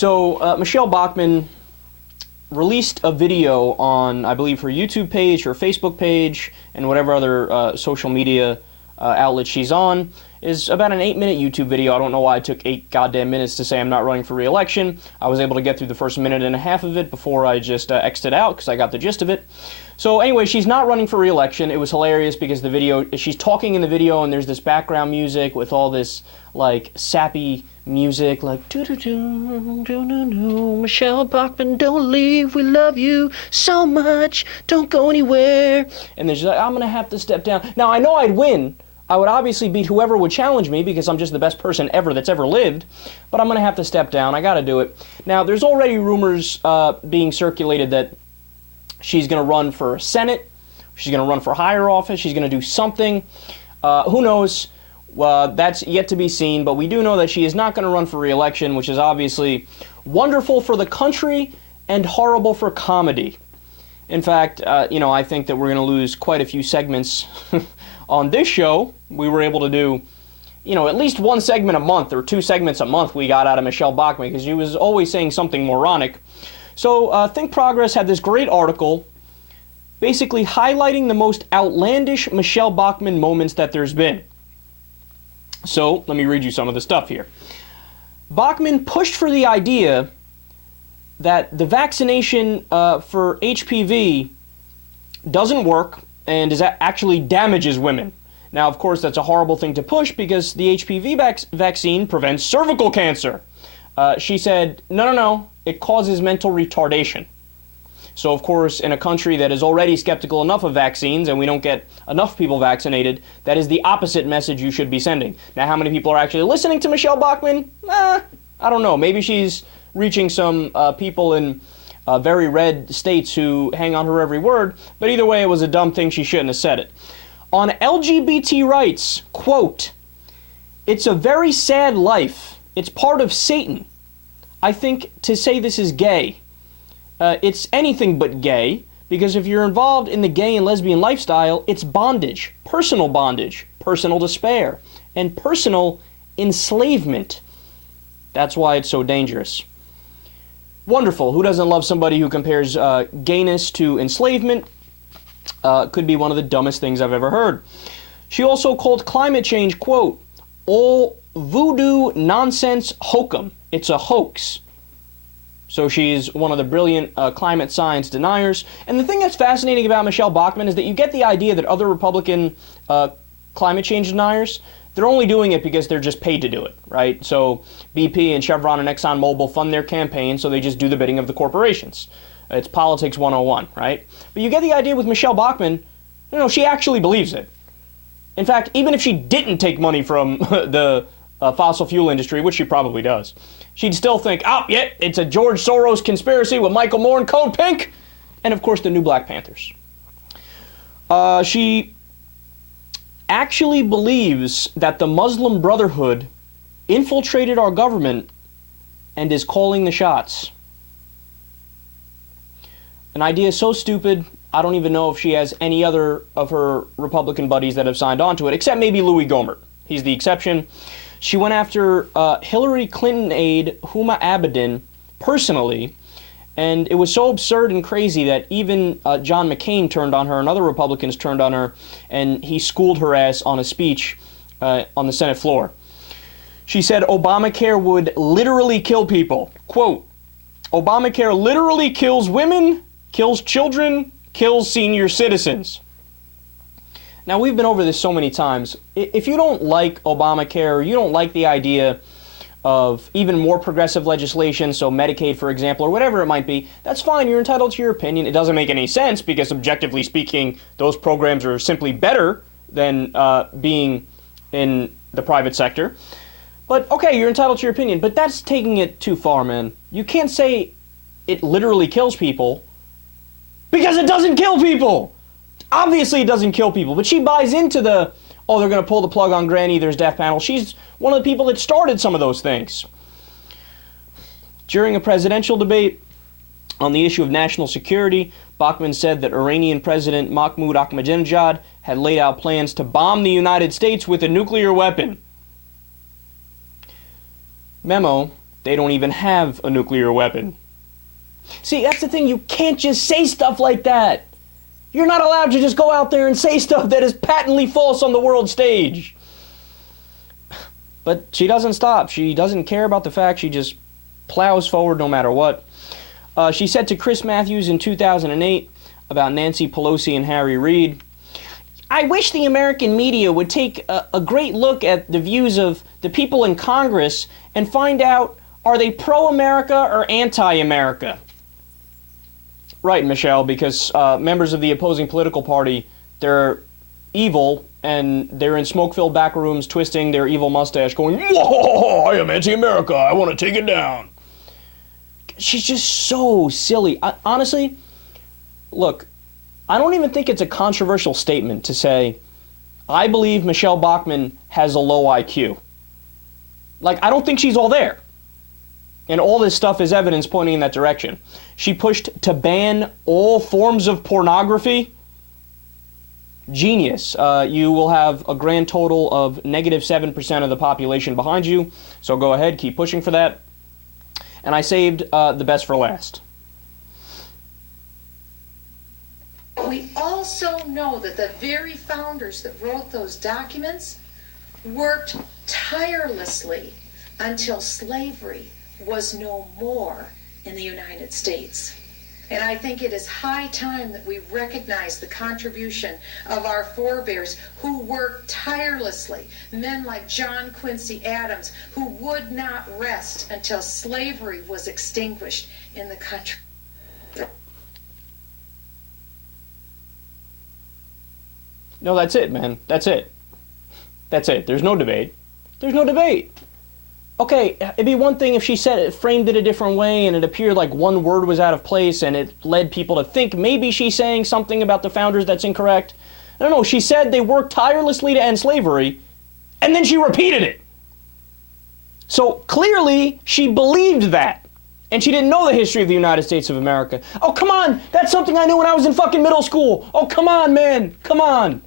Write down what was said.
So Michele Bachmann released a video on, I believe, her YouTube page, her Facebook page, and whatever other social media outlet she's on. Is about an 8-minute YouTube video. I don't know why it took 8 goddamn minutes to say I'm not running for re-election. I was able to get through the first minute and a half of it before I just exited out because I got the gist of it. So anyway, she's not running for re-election. It was hilarious because the video, she's talking in the video and there's this background music with all this like sappy music like do-do-do, Michele Bachmann, don't leave, we love you so much, don't go anywhere. And then she's like, I'm gonna have to step down. Now I know I'd win. I would obviously beat whoever would challenge me because I'm just the best person ever that's ever lived, but I'm going to have to step down. I got to do it. Now, there's already rumors being circulated that she's going to run for Senate, she's going to run for higher office, she's going to do something. Who knows? That's yet to be seen, but we do know that she is not going to run for re-election, which is obviously wonderful for the country and horrible for comedy. In fact, I think that we're going to lose quite a few segments on this show. We were able to do, at least one segment a month or 2 segments a month we got out of Michele Bachmann because she was always saying something moronic. So Think Progress had this great article basically highlighting the most outlandish Michele Bachmann moments that there's been. So let me read you some of the stuff here. Bachmann pushed for the idea that the vaccination for HPV doesn't work and actually damages women. Now, of course, that's a horrible thing to push because the HPV vaccine prevents cervical cancer. She said, no, it causes mental retardation. So, of course, in a country that is already skeptical enough of vaccines and we don't get enough people vaccinated, that is the opposite message you should be sending. Now, how many people are actually listening to Michele Bachmann? I don't know. Maybe she's reaching some people in very red states who hang on her every word, but either way, it was a dumb thing. She shouldn't have said it. On LGBT rights, quote, "It's a very sad life. It's part of Satan. I think to say this is gay, it's anything but gay, because if you're involved in the gay and lesbian lifestyle, it's bondage, personal despair, and personal enslavement. That's why it's so dangerous." Wonderful. Who doesn't love somebody who compares gayness to enslavement? Could be one of the dumbest things I've ever heard. She also called climate change, quote, "all voodoo nonsense hokum." It's a hoax. So she's one of the brilliant climate science deniers. And the thing that's fascinating about Michele Bachmann is that you get the idea that other Republican climate change deniers, they're only doing it because they're just paid to do it, right? So BP and Chevron and ExxonMobil fund their campaign, so they just do the bidding of the corporations. It's politics 101, right? But you get the idea with Michele Bachmann, she actually believes it. In fact, even if she didn't take money from the fossil fuel industry, which she probably does, she'd still think, it's a George Soros conspiracy with Michael Moore and Code Pink, and of course the new Black Panthers. She actually believes that the Muslim Brotherhood infiltrated our government and is calling the shots. An idea so stupid, I don't even know if she has any other of her Republican buddies that have signed on to it, except maybe Louis Gohmert. He's the exception. She went after Hillary Clinton aide Huma Abedin personally, and it was so absurd and crazy that even John McCain turned on her and other Republicans turned on her, and he schooled her ass on a speech on the Senate floor. She said Obamacare would literally kill people. Quote, "Obamacare literally kills women, kills children, kills senior citizens." Now, we've been over this so many times. If you don't like Obamacare, or you don't like the idea of even more progressive legislation, so Medicaid, for example, or whatever it might be, that's fine. You're entitled to your opinion. It doesn't make any sense because, objectively speaking, those programs are simply better than being in the private sector. But, okay, you're entitled to your opinion, but that's taking it too far, man. You can't say it literally kills people because it doesn't kill people. Obviously, it doesn't kill people, but she buys into they're going to pull the plug on Granny, there's death panel. She's one of the people that started some of those things. During a presidential debate on the issue of national security, Bachmann said that Iranian President Mahmoud Ahmadinejad had laid out plans to bomb the United States with a nuclear weapon. Memo, They don't even have a nuclear weapon. See, that's the thing. You can't just say stuff like that. You're not allowed to just go out there and say stuff that is patently false on the world stage. But she doesn't stop. She doesn't care about the fact. She just plows forward no matter what. She said to Chris Matthews in 2008 about Nancy Pelosi and Harry Reid, I wish the American media would take a great look at the views of the people in Congress and find out, are they pro-America or anti-America? Right, Michelle, because members of the opposing political party, they're evil, and they're in smoke-filled back rooms twisting their evil mustache going, whoa, I am anti-America, I want to take it down. She's just so silly. Honestly, look, I don't even think it's a controversial statement to say, I believe Michele Bachmann has a low IQ. Like, I don't think she's all there. And all this stuff is evidence pointing in that direction. She pushed to ban all forms of pornography. Genius. You will have a grand total of negative 7% of the population behind you. So go ahead, keep pushing for that. And I saved the best for last. We also know that the very founders that wrote those documents worked tirelessly until slavery was no more in the United States. And I think it is high time that we recognize the contribution of our forebears who worked tirelessly, men like John Quincy Adams, who would not rest until slavery was extinguished in the country. No, that's it, man. That's it. That's it. There's no debate. There's no debate. Okay, it'd be one thing if she said it, framed it a different way, and it appeared like one word was out of place, and it led people to think maybe she's saying something about the founders that's incorrect. I don't know. She said they worked tirelessly to end slavery, and then she repeated it. So clearly, she believed that, and she didn't know the history of the United States of America. Oh, come on. That's something I knew when I was in fucking middle school. Oh, come on, man. Come on.